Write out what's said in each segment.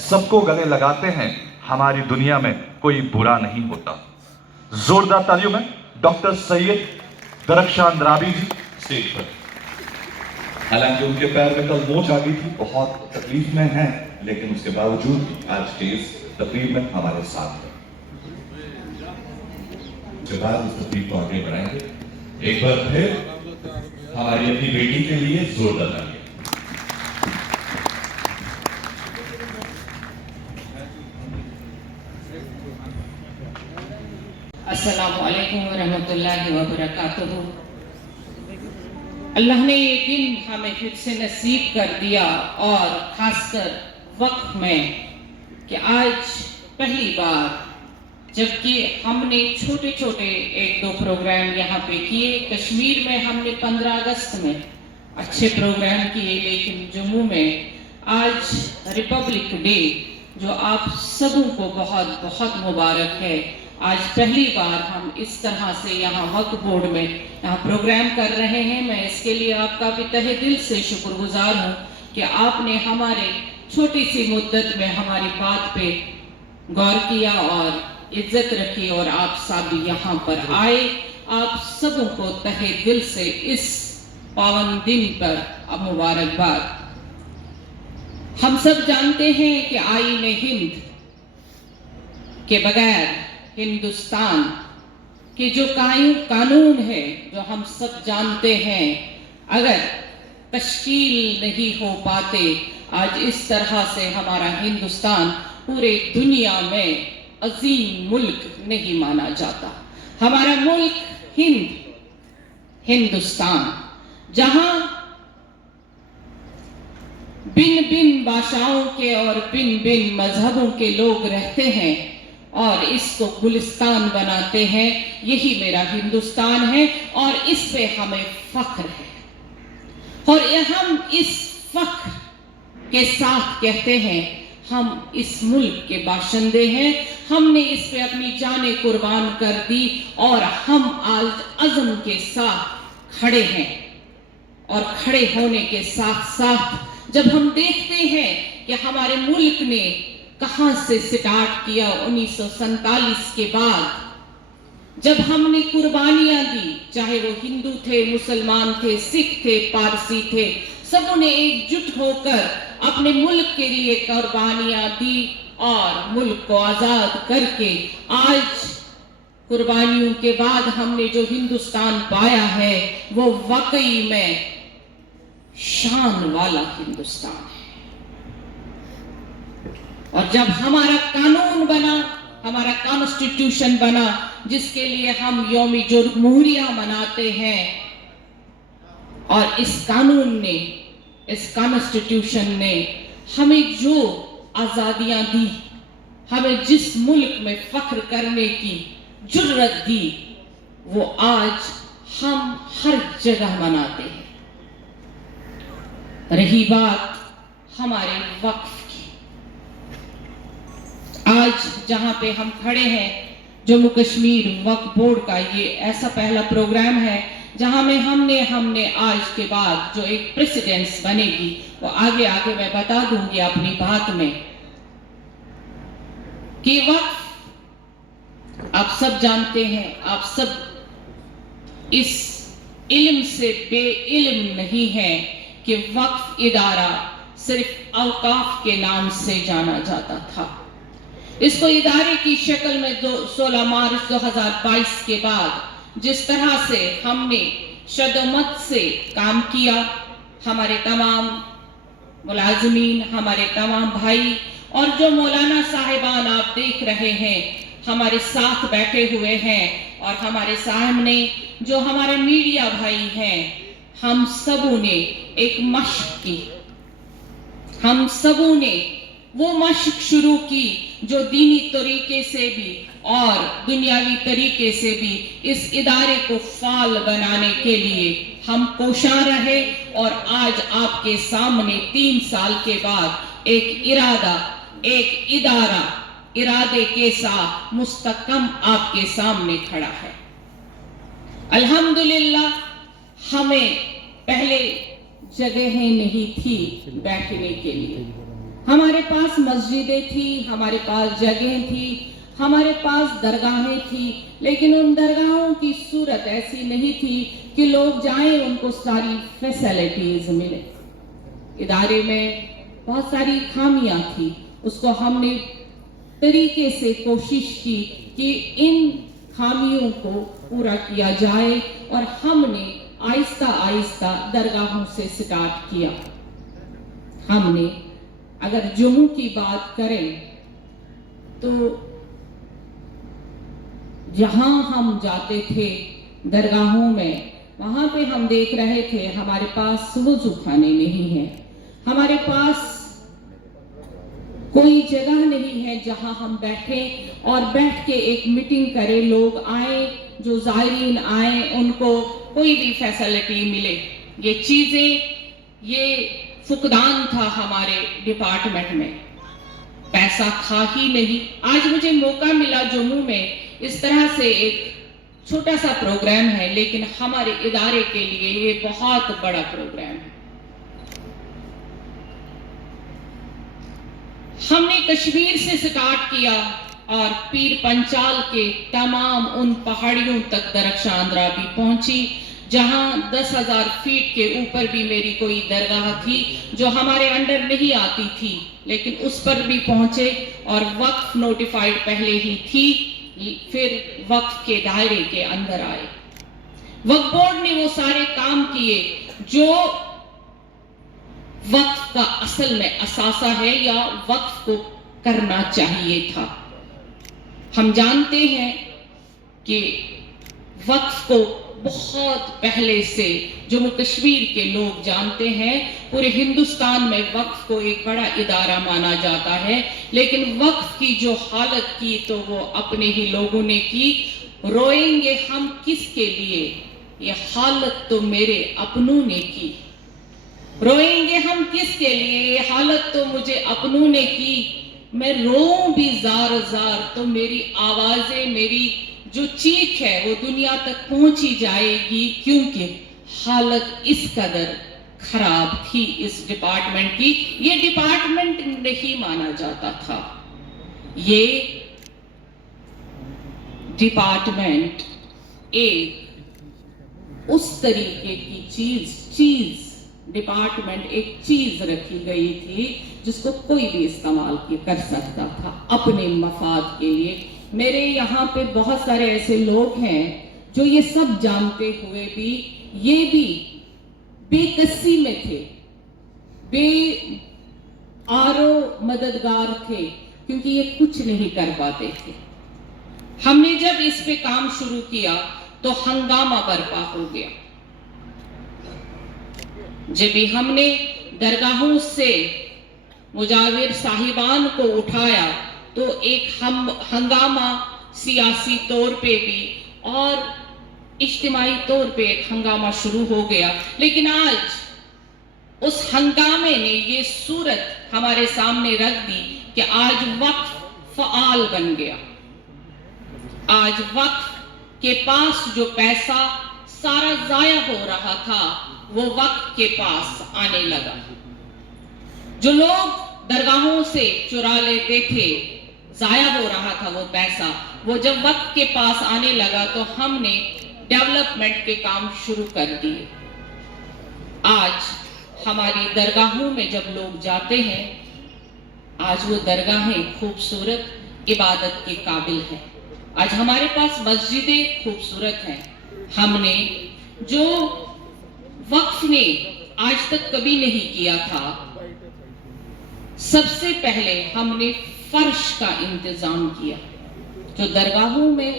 سب کو گلے لگاتے ہیں، ہماری دنیا میں کوئی برا نہیں ہوتا۔ زوردار تالیوں میں ڈاکٹر سید درخشان رابی جی اسٹیج پر۔ حالانکہ ان کے پیر میں کل موچ آ گئی تھی، بہت تکلیف میں ہیں، لیکن اس کے باوجود بھی آج کے اس تقریب میں ہمارے ساتھ ہیں۔ اس کے بعد اس تقریب کو آگے بڑھائیں گے۔ ایک بار پھر ہماری اپنی بیٹی کے لیے زوردار تالیاں۔ السلام علیکم ورحمۃ اللہ وبرکاتہ۔ اللہ نے یہ دن ہمیں پھر سے نصیب کر دیا، اور خاص کر وقت میں کہ آج پہلی بار جبکہ ہم نے چھوٹے چھوٹے ایک دو پروگرام یہاں پہ کیے، کشمیر میں ہم نے 15 اگست میں اچھے پروگرام کیے، لیکن جموں میں آج ریپبلک ڈے جو آپ سبوں کو بہت بہت مبارک ہے، آج پہلی بار ہم اس طرح سے یہاں وقف بورڈ میں یہاں پروگرام کر رہے ہیں۔ میں اس کے لیے آپ کا بھی تہہ دل سے شکر گزار ہوں کہ آپ نے ہمارے چھوٹی سی مدت میں ہماری بات پہ غور کیا اور عزت رکھی، اور آپ سب یہاں پر آئے۔ آپ سبوں کو تہہ دل سے اس پاون دن پر مبارکباد۔ ہم سب جانتے ہیں کہ آئین ہند کے بغیر ہندوستان کے جو قانون ہے، جو ہم سب جانتے ہیں، اگر تشکیل نہیں ہو پاتے، آج اس طرح سے ہمارا ہندوستان پورے دنیا میں عظیم ملک نہیں مانا جاتا۔ ہمارا ملک ہندوستان، جہاں بن بن بھاشاؤں کے اور بن بن مذہبوں کے لوگ رہتے ہیں اور اس کو گلستان بناتے ہیں، یہی میرا ہندوستان ہے، اور اس پہ ہمیں فخر ہے۔ اور ہم اس فخر کے ساتھ کہتے ہیں ہم اس ملک کے باشندے ہیں، ہم نے اس پہ اپنی جانیں قربان کر دی، اور ہم آج عزم کے ساتھ کھڑے ہیں۔ اور کھڑے ہونے کے ساتھ ساتھ جب ہم دیکھتے ہیں کہ ہمارے ملک نے کہاں سے سٹارٹ کیا، 1947 کے بعد جب ہم نے قربانیاں دی، چاہے وہ ہندو تھے، مسلمان تھے، سکھ تھے، پارسی تھے، سبوں نے ایک جٹ ہو کر اپنے ملک کے لیے قربانیاں دی، اور ملک کو آزاد کر کے آج قربانیوں کے بعد ہم نے جو ہندوستان پایا ہے، وہ واقعی میں شان والا ہندوستان ہے۔ اور جب ہمارا قانون بنا، ہمارا کانسٹیٹیوشن بنا، جس کے لیے ہم یوم جمہوریہ مناتے ہیں، اور اس قانون نے، اس کانسٹیٹیوشن نے ہمیں جو آزادیاں دی، ہمیں جس ملک میں فخر کرنے کی جرت دی، وہ آج ہم ہر جگہ مناتے ہیں۔ رہی بات ہمارے وقف کی، آج جہاں پہ ہم کھڑے ہیں، جموں کشمیر وقف بورڈ کا یہ ایسا پہلا پروگرام ہے جہاں میں ہم نے آج کے بعد جو ایک پریسیڈنس بنے گی، وہ آگے میں بتا دوں گی اپنی بات میں، کہ وقف آپ سب جانتے ہیں، آپ سب اس علم سے بے علم نہیں ہیں کہ وقف ادارہ صرف اوقاف کے نام سے جانا جاتا تھا۔ اس کو ادارے کی شکل میں 16 مارچ 2022 کے بعد جس طرح سے ہم نے شدمت سے کام کیا، ہمارے تمام ملازمین، ہمارے تمام بھائی، اور جو مولانا صاحبان آپ دیکھ رہے ہیں ہمارے ساتھ بیٹھے ہوئے ہیں، اور ہمارے سامنے جو ہمارے میڈیا بھائی ہیں، ہم سبوں نے ایک مشق کی، ہم سبوں نے وہ مشق شروع کی جو دینی طریقے سے بھی اور دنیاوی طریقے سے بھی اس ادارے کو فعال بنانے کے لیے ہم کوشاں رہے، اور آج آپ کے سامنے 3 سال کے بعد ایک ارادہ، ایک ادارہ ارادے کے ساتھ مستحکم آپ کے سامنے کھڑا ہے۔ الحمدللہ ہمیں پہلے جگہیں نہیں تھی بیٹھنے کے لیے، हमारे पास मस्जिदें थी, हमारे पास जगह थी, हमारे पास दरगाहें थी, लेकिन उन दरगाहों की सूरत ऐसी नहीं थी कि लोग जाएं उनको सारी फैसिलिटीज मिले। इदारे में बहुत सारी खामियां थी, उसको हमने तरीके से कोशिश की कि इन खामियों को पूरा किया जाए और हमने आहिस्ता आहिस्ता दरगाहों से स्टार्ट किया। हमने अगर जम्मू की बात करें तो जहां हम जाते थे दरगाहों में, वहां पे हम देख रहे थे हमारे पास वुजू खाने नहीं है, हमारे पास कोई जगह नहीं है जहां हम बैठे और बैठ के एक मीटिंग करें, लोग आए, जो ज़ायरीन आए उनको कोई भी फैसिलिटी मिले। ये चीजें, ये फुकदान था हमारे डिपार्टमेंट में, पैसा था ही नहीं। आज मुझे मौका मिला जम्मू में इस तरह से एक छोटा सा प्रोग्राम है, लेकिन हमारे इदारे के लिए ये बहुत बड़ा प्रोग्राम है। हमने कश्मीर से स्टार्ट किया और पीर पंचाल के तमाम उन पहाड़ियों तक दरख्शां अंद्राबी पहुंची, जहां 10,000 फीट के ऊपर भी मेरी कोई दरगाह थी जो हमारे अंडर नहीं आती थी, लेकिन उस पर भी पहुंचे और वक्फ नोटिफाइड पहले ही थी, फिर वक्फ के दायरे के अंदर आए। वक्फ बोर्ड ने वो सारे काम किए जो वक्फ का असल में असासा है या वक्फ को करना चाहिए था। हम जानते हैं कि वक्फ को बहुत पहले से जम्मू कश्मीर के लोग जानते हैं, पूरे हिंदुस्तान में वक्फ को एक बड़ा इदारा माना जाता है, लेकिन वक्फ की जो हालत की तो वो अपने ही लोगों ने की। रोएंगे हम किसके लिए, ये हालत तो मेरे अपनों ने की। रोएंगे हम किसके लिए, ये हालत तो मुझे अपनों ने की। मैं रोऊं भी जार जार तो मेरी आवाजें, मेरी जो चीख है वो दुनिया तक पहुंची जाएगी, क्योंकि हालत इस कदर खराब थी इस डिपार्टमेंट की। ये डिपार्टमेंट नहीं माना जाता था, ये डिपार्टमेंट एक उस तरीके की चीज डिपार्टमेंट एक चीज रखी गई थी जिसको कोई भी इस्तेमाल कर सकता था अपने मफाद के लिए। मेरे यहाँ पे बहुत सारे ऐसे लोग हैं जो ये सब जानते हुए भी ये भी बेकसी में थे, आरो मददगार थे, क्योंकि ये कुछ नहीं कर पाते थे। हमने जब इस पे काम शुरू किया तो हंगामा बर्पा हो गया। जब भी हमने दरगाहों से मुजाविर साहिबान को उठाया तो एक हंगामा सियासी तौर पे भी और इज्तिमाई तौर पे एक हंगामा शुरू हो गया। लेकिन आज उस हंगामे ने ये सूरत हमारे सामने रख दी कि आज वक्फ फ़आल बन गया। आज वक्फ के पास जो पैसा सारा जाया हो रहा था वो वक्फ के पास आने लगा। जो लोग दरगाहों से चुरा लेते थे, जाया हो रहा था वो पैसा, वो जब वक्त के पास आने लगा तो हमने डेवलपमेंट के काम शुरू कर दिए। आज हमारी दरगाहों में जब लोग जाते हैं, आज वो दरगाहें खूबसूरत इबादत के काबिल हैं। आज हमारे पास मस्जिदें खूबसूरत हैं। हमने जो वक्फ ने आज तक कभी नहीं किया था, सबसे पहले हमने फर्श का इंतजाम किया, जो दरगाहों में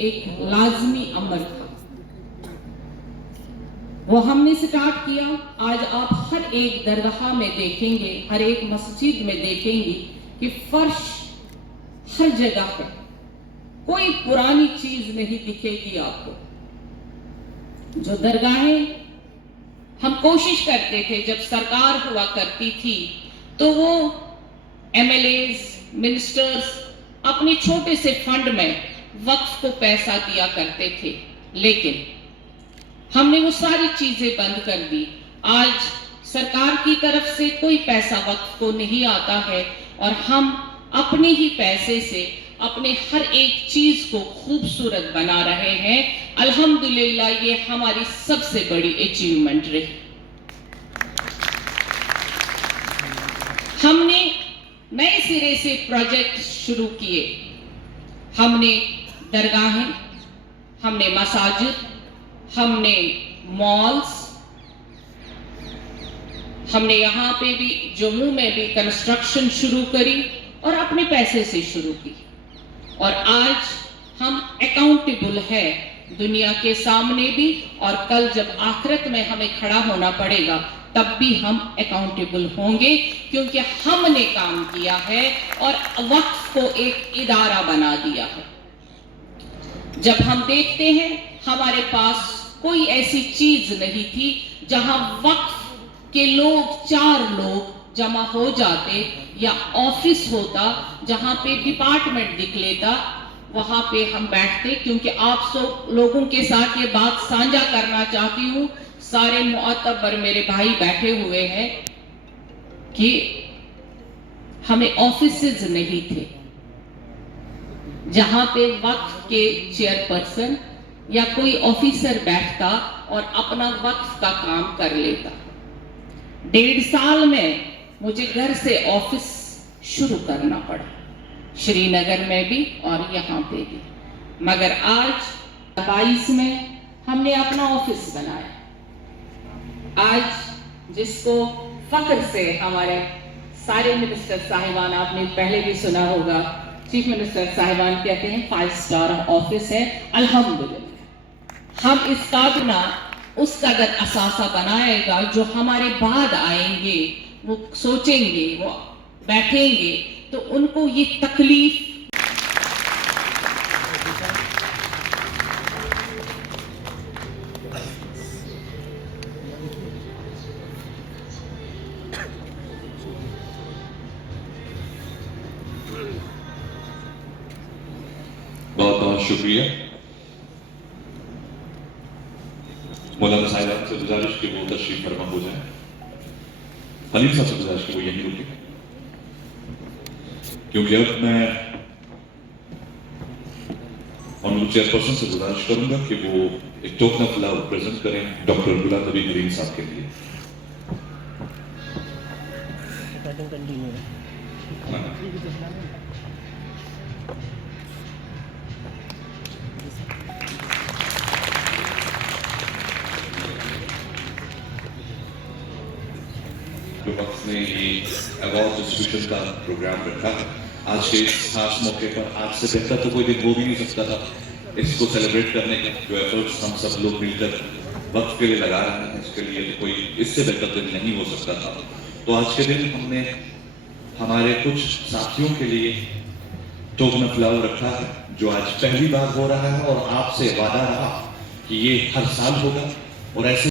एक लाजमी अमर था, वो हमने स्टार्ट किया। आज आप हर एक दरगाह में देखेंगे, हर एक मस्जिद में देखेंगे कि फर्श हर जगह है, कोई पुरानी चीज नहीं दिखेगी आपको। जो दरगाहें हम कोशिश करते थे, जब सरकार हुआ करती थी तो वो एमएलएज, मिनिस्टर्स अपने छोटे से फंड में वक्फ को पैसा दिया करते थे, लेकिन हमने वो सारी चीजें बंद कर दी। आज सरकार की तरफ से कोई पैसा वक्फ को नहीं आता है और हम अपने ही पैसे से अपने हर एक चीज को खूबसूरत बना रहे हैं। अल्हम्दुलिल्लाह ये हमारी सबसे बड़ी अचीवमेंट रही। हमने नए सिरे से प्रोजेक्ट शुरू किए। हमने दरगाहें, हमने मसाजिद, हमने मॉल्स, हमने यहाँ पे भी जम्मू में भी कंस्ट्रक्शन शुरू करी और अपने पैसे से शुरू की। और आज हम अकाउंटेबल है दुनिया के सामने भी, और कल जब आखिरत में हमें खड़ा होना पड़ेगा तब भी हम अकाउंटेबल होंगे, क्योंकि हमने काम किया है और वक्फ को एक इदारा बना दिया है। जब हम देखते हैं हमारे पास कोई ऐसी चीज नहीं थी जहां वक्फ के लोग 4 लोग जमा हो जाते या ऑफिस होता जहां पे डिपार्टमेंट दिख लेता, वहां पे हम बैठते। क्योंकि आप सब लोगों के साथ ये बात साझा करना चाहती हूँ, सारे मुअत्तबर मेरे भाई बैठे हुए हैं, कि हमें ऑफिसेज नहीं थे जहां पे वक्फ के चेयरपर्सन या कोई ऑफिसर बैठता और अपना वक्फ का काम कर लेता। 1.5 साल में मुझे घर से ऑफिस शुरू करना पड़ा, श्रीनगर में भी और यहाँ पे भी। मगर आज 22 में हमने अपना ऑफिस बनाया। आज जिसको फख्र से हमारे सारे मिनिस्टर साहिबान, आपने पहले भी सुना होगा, चीफ मिनिस्टर साहिबान कहते हैं 5 स्टार ऑफिस है। अल्हम्दुलिल्लाह हम इसका बिना उस कदर असासा बनाएगा जो हमारे बाद आएंगे, वो सोचेंगे, वो बैठेंगे तो उनको ये तकलीफ बहुत बहुत शुक्रिया। मौलाना साहिब से गुजारिश कि वो तशरीफ फरमा हो जाए। खलील साहब से गुजारिश कि वो यहीं रुके, क्योंकि अब मैं ऑनरेबल चेयरपर्सन से गुजारिश करूंगा कि वो एक टोकन ऑफ लव प्रेजेंट करें डॉक्टर गुलाम नबी नरीन साहब के लिए। वक्त ने ये अवार्ड डिस्ट्रीब्यूशन का प्रोग्राम रखा है। आज के इस खास मौके पर आज से बेहतर तो कोई दिन हो भी नहीं सकता था इसको सेलिब्रेट करने के, जो एफर्ट्स हम सब लोग मिलकर वक्त के लिए लगा रहे हैं, इसके लिए तो कोई इससे बेहतर दिन नहीं हो सकता था। तो आज के दिन हमने हमारे कुछ साथियों के लिए टोकन ऑफ लव रखा है, जो आज पहली बार हो रहा है और आपसे वादा रहा कि ये हर साल होगा और ऐसे